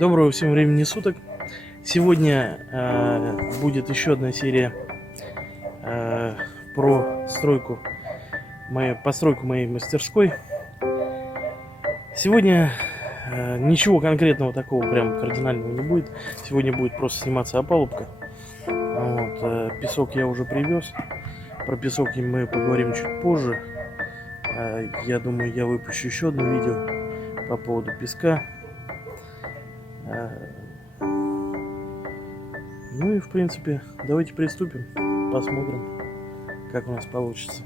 Доброго всем времени суток. Сегодня будет еще одна серия про постройку моей мастерской. Сегодня ничего конкретного такого прям кардинального не будет. Сегодня будет просто сниматься опалубка. Вот, песок я уже привез. Про песок мы поговорим чуть позже. Я думаю, я выпущу еще одно видео по поводу песка. Ну и в принципе, давайте приступим, посмотрим, как у нас получится.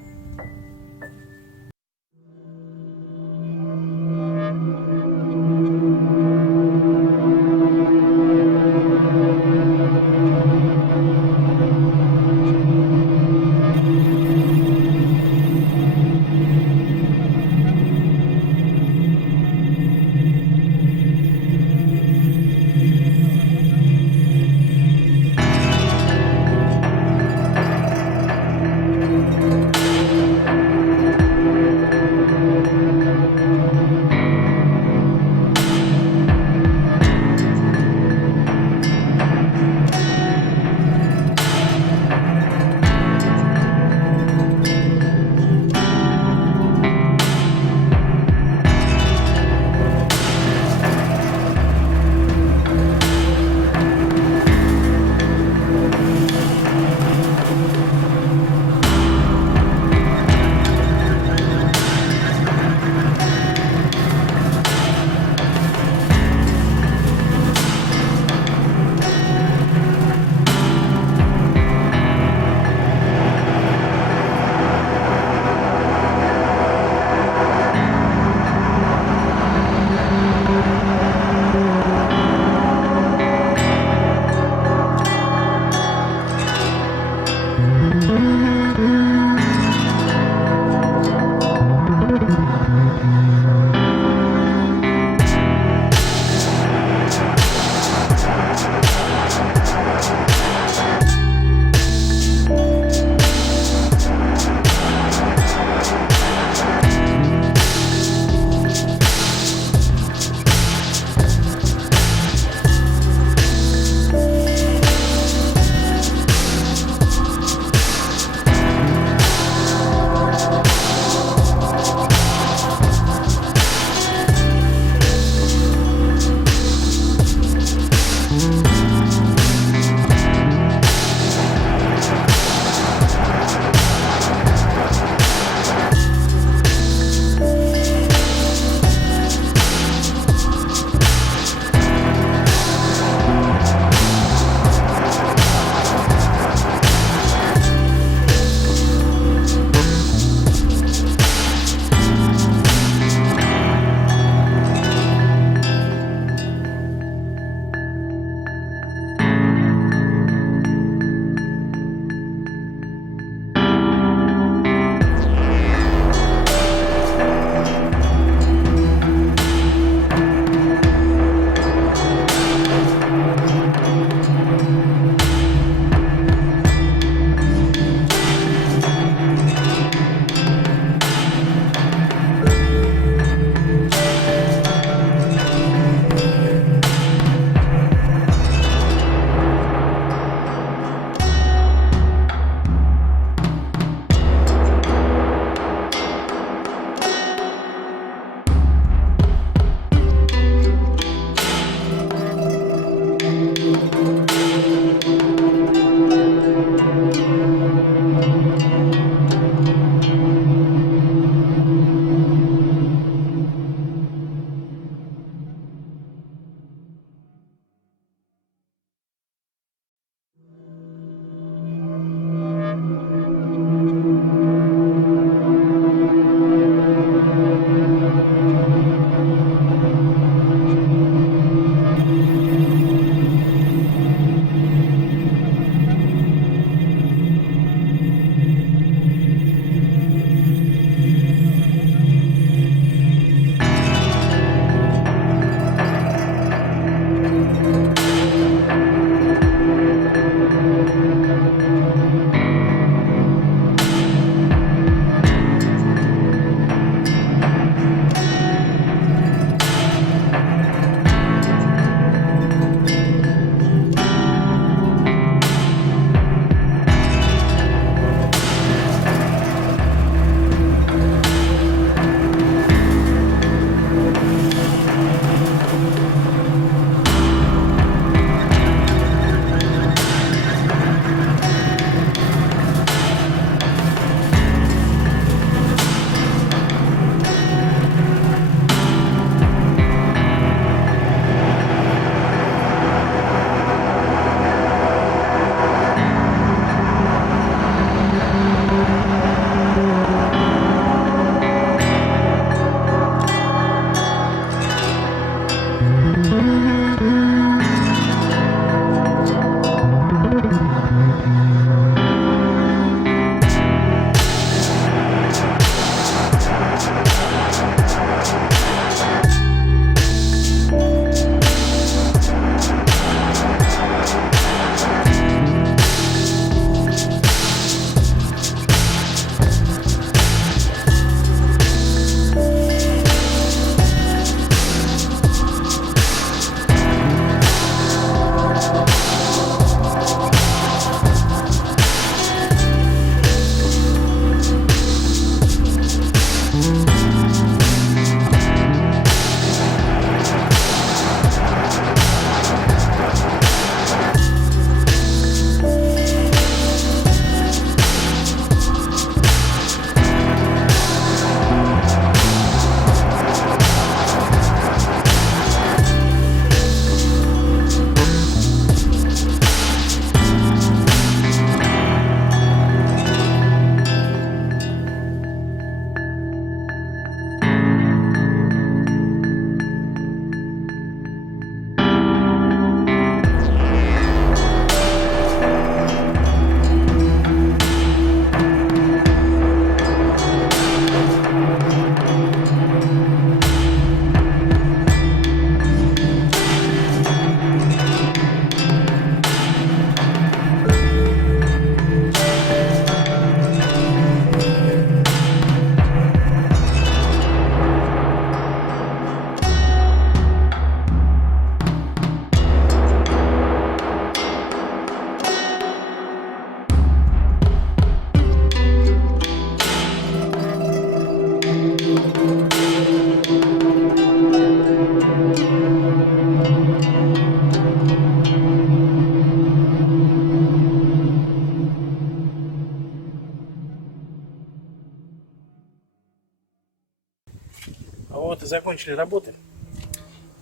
закончили работы.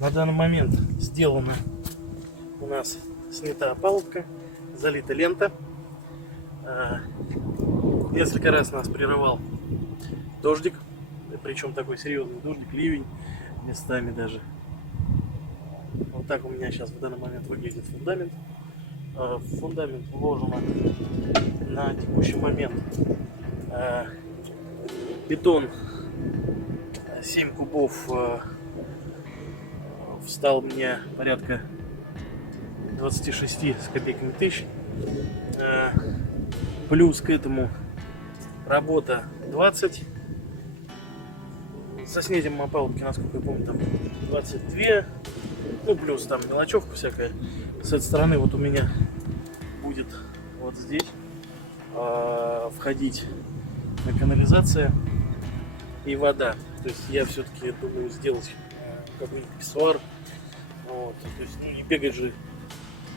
На данный момент сделана у нас, снята опалубка, залита лента. Несколько раз нас прерывал дождик, причем такой серьезный дождик, ливень местами даже. Вот так у меня сейчас в данный момент выглядит фундамент. Фундамент вложено на текущий момент. Бетон 7 кубов встал мне порядка 26 с копейками тысяч. Плюс к этому работа 20. Со снятием опалубки, насколько я помню, там 22. Ну, плюс там мелочевка всякая. С этой стороны вот у меня будет вот здесь входить канализация и вода. То есть я все-таки думаю сделать какой-нибудь писсуар. Вот. То есть, ну, не бегать же,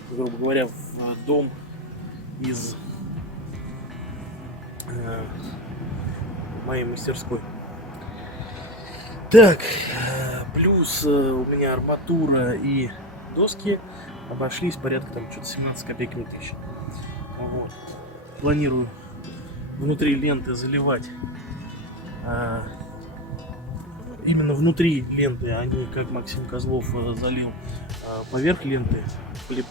грубо говоря, в дом из моей мастерской. Так, плюс у меня арматура и доски обошлись порядка там что-то 17 копейками тысяч. Вот. Планирую внутри ленты заливать именно внутри ленты, а не как Максим Козлов залил поверх ленты плиту.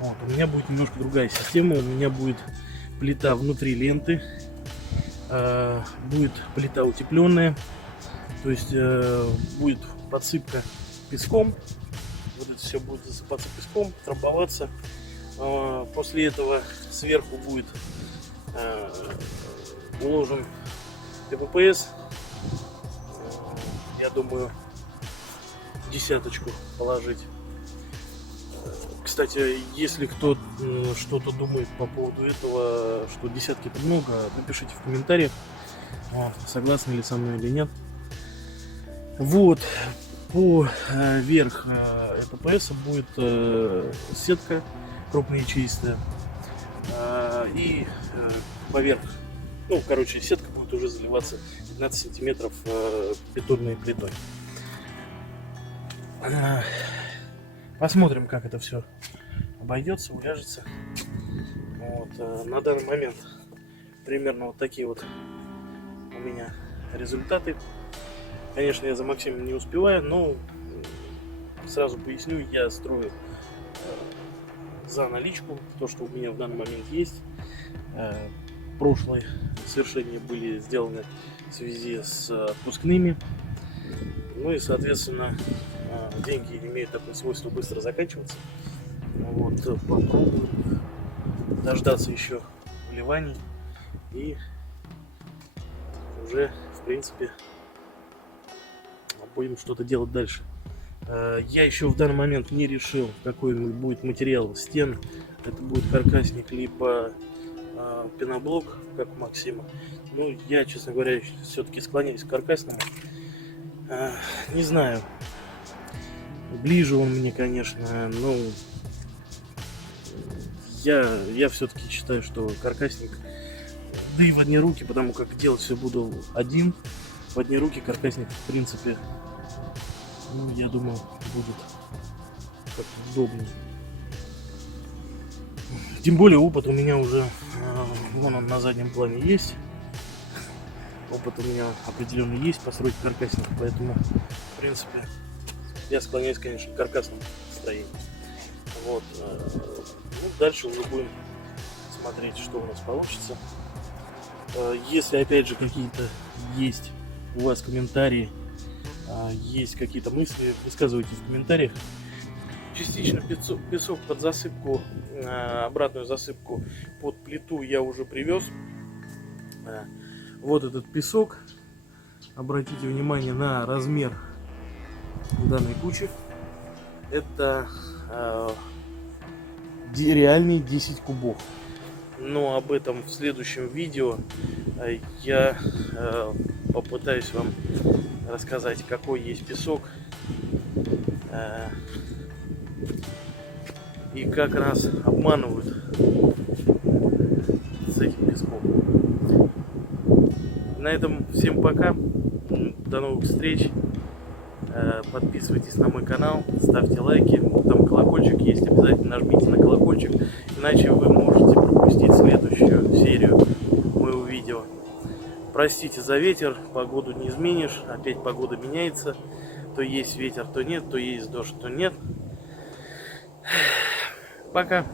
Вот. У меня будет немножко другая система. У меня будет плита внутри ленты, будет плита утепленная, то есть будет подсыпка песком. Вот это все будет засыпаться песком, трамбоваться. После этого сверху будет уложен ТППС. Я думаю, десяточку положить. Кстати, если кто что-то думает по поводу этого, что десятки это много, напишите в комментариях, согласны ли со мной или нет. Вот, по верх ТППС будет сетка крупноячеистая, и поверх, ну, короче, сетка будет уже заливаться 15 сантиметров бетонной плитой. Посмотрим, как это все обойдется, уляжется. Вот, на данный момент примерно вот такие вот у меня результаты. Конечно, я за Максимом не успеваю, но сразу поясню, я строю за наличку, то, что у меня в данный момент есть. Прошлые совершения были сделаны в связи с отпускными. Ну и, соответственно, деньги имеют такое свойство быстро заканчиваться. Вот, попробую дождаться еще вливаний и уже, в принципе, будем что-то делать дальше. Я еще в данный момент не решил, какой будет материал стен. Это будет каркасник либо пеноблок, как у Максима. Ну, я, честно говоря, все-таки склоняюсь к каркасному. Не знаю, ближе он мне, конечно, но я все-таки считаю, что каркасник, да и в одни руки, потому как делать все буду один, в одни руки каркасник, в принципе, ну, я думаю, будет как-то удобнее. Тем более опыт у меня уже, вон он на заднем плане есть. Опыт у меня определенный есть по стройке каркасника, поэтому, в принципе, я склоняюсь, конечно, к каркасному строению. Вот. Ну, дальше уже будем смотреть, что у нас получится. Если, опять же, какие-то есть у вас комментарии, есть какие-то мысли, высказывайте в комментариях. Частично песок под засыпку, обратную засыпку под плиту я уже привез. Вот этот песок. Обратите внимание на размер данной кучи. Это реальные 10 кубов. Но об этом в следующем видео я попытаюсь вам рассказать, какой есть песок и как раз обманывают с этим песком. На этом всем пока, до новых встреч, Подписывайтесь на мой канал, ставьте лайки. Там колокольчик есть, обязательно нажмите на колокольчик. Иначе вы можете пропустить следующую серию моего видео. Простите за ветер, погоду не изменишь. Опять погода меняется. То есть ветер, то нет, то есть дождь, то нет. Пока.